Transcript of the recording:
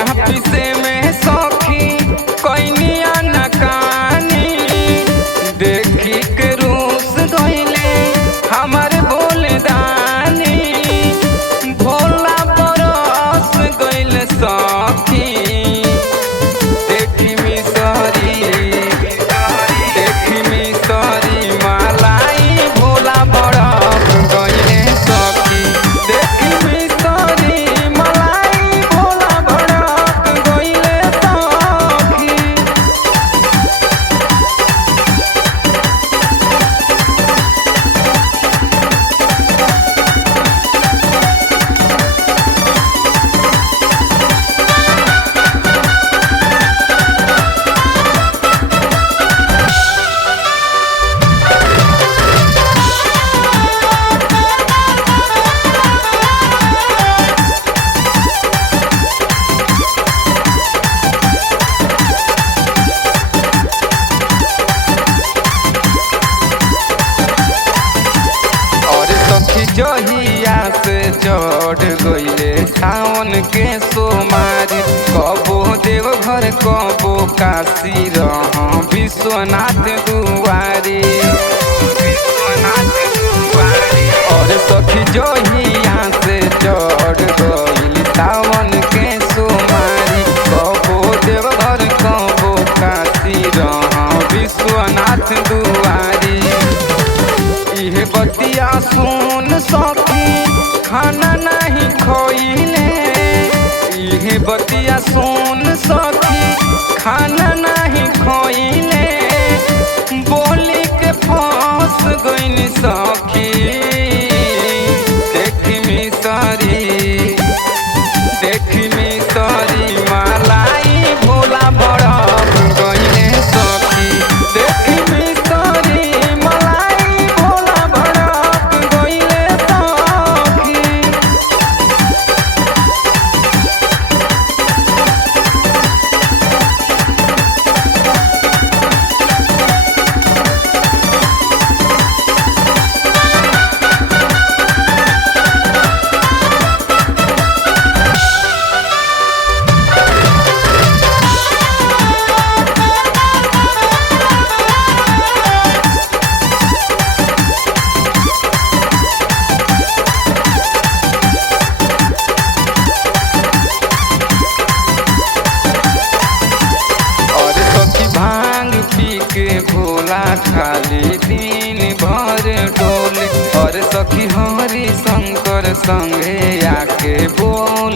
भंगिया पीसे में सौखी कोइनिया नकानी देखी के रूस गइले हमार बोलदानी भोला बरस गइल सौखी देखी मिसरी मलाई भोला बरस गइले सौखी देखी मिसरी मलाई भोला बरस गइले सौखी। जहिया से चढ़ गइले सावन के सोमारी कबो देवघर कबो काशी विश्वनाथ दुआरी और सखी जहिया से चढ़ गइल सावन के सोमारी कबो देवघर कबो काशी विश्वनाथ दुआरी इहे बतिया सुन सखी खाना नहीं खोइले इहे बतिया सुन सखी खाना नहीं खोइले बोली के फंस गइल सखी देखी मिसरी मलाई भोला बरफ गइले सखी देखी मिसरी मलाई भोला बरफ गइले सखी। भांग पी के भोला खाली दिन भर डोले और सखी हरि शंकर संगे आके बोल